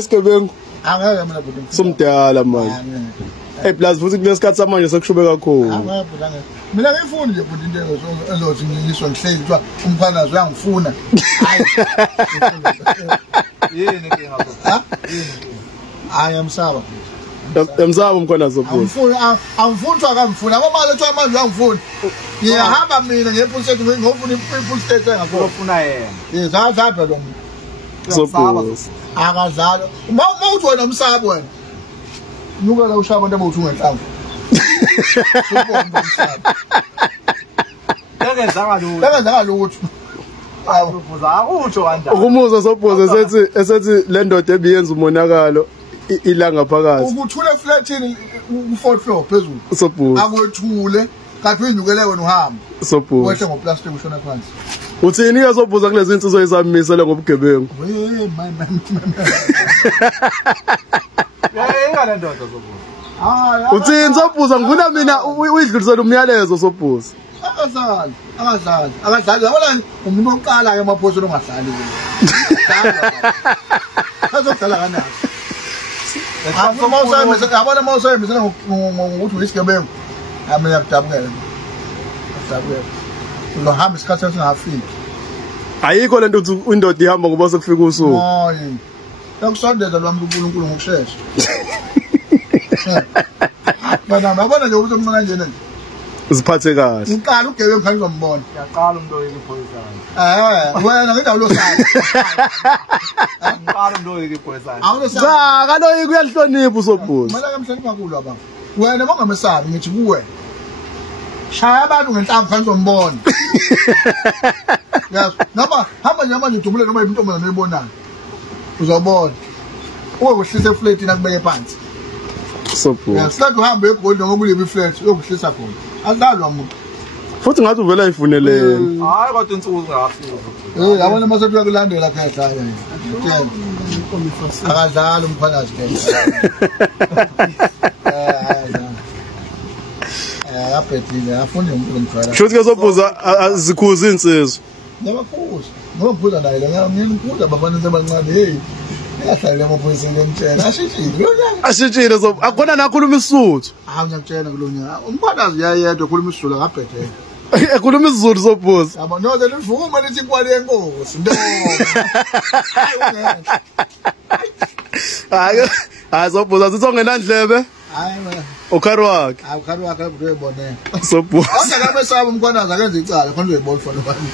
esigebengu angeke mina bhuti somdala manje plus futhi kulesikhathi samanje sekushube kakhulu angeke bhuti angeke mina ngifuni nje bhuti into ezothi nginyiswe ngihleli kuthiwa umphanazi uyangifuna hayi yini ke ngakho ha hayi amsaba emsaba umkhona zophuza angifuni akamfuni abamali ethiwa manje uyangifuni ngiyahamba mina ngephuli sethu ngofuna iphuli state engakho ufuna yena yezapha lo muntu zophuza akadlala uma uthi wena umsaba wena nuka la ushaya abantu abawuthi ungenhlamvu ngeke lutho awubuza akutsho kanjani ukumuza sobhuza esethi le ndoda ebiyenza umonakalo ilanga phakathi ukuthule flatini u4th floor phezulu sobhuza akwethule kanti uyindukele wena uhamba sobhuza wehle ngoplastic ushona phansi uthini ke sobhuza kulezi insizwe ezamisele ngobugebengu yayingale ndoda sobhuza uthini sobhuza ngifuna mina uyidlulisela umyalezo sobhuza akadlali yabona umuntu oqala ke emaphosweni ongadlali azodlala kanjani yabona mawusemisela ngokuthi uyisigebengu mina yakudabukela uzohamba isikhathi esingafiki ayikho lento uthi indoda ihamba ngoba sekufika usuku hayi yakusondeza lwami uNkulunkulu ngokusheshsha yabona nje ukuthi umncane kanjena uziphathe kahle uqala ugebengu khani uzombona yaqala umuntu oyikuphoyisana wena ngidawu losana yaqala umuntu oyikuphoyisana cha kaloyi kuyalihlonipha usobhuza mina kamhlonipha kakhulu baba wena mongamesabi ngithi kuwe shaya abantu ngenhlamvu khani uzombona yazi noma hamba nje manje udumule noma intombazana oyibonayo uzobona ukuhlisa eflat nakubeke phansi sobhuza yasikade uhamba eGold noma kulibe iflat yokuhlisa khona adlalwa umuntu futhi ngathi uvela ifunele hayi kodwa insuku zingafika yabona masethu yakulandela khehla yena akadlala umphakathi aphetile afune umuntu omthwala futhi ke sobhuza azikhuza insizwe ngiyakhuza ngoba ngiphuza naye la ngiyakhuza abafana sebancane hey yahlala emaphoyiseni emtshela ashitshile akhona nakhuluma isizulu ngiyakutshela kulonyaka umphakathi yayedwa khuluma isizulu akaphethe ekhuluma isizulu sobhuza yabo no livume lithi inkwali yenkosi hayi sobhuza sithi ongenandlebe hayi wena ukhari wakhe ukhari wakhe uyibone sobhuza akabesaba umkhwanazi akenza icala khona uzoyibona fana bani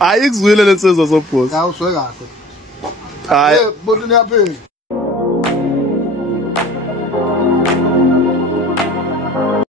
ayikuzwile lensizwa sobhuza awuswe kahle hayi bonke niyaphila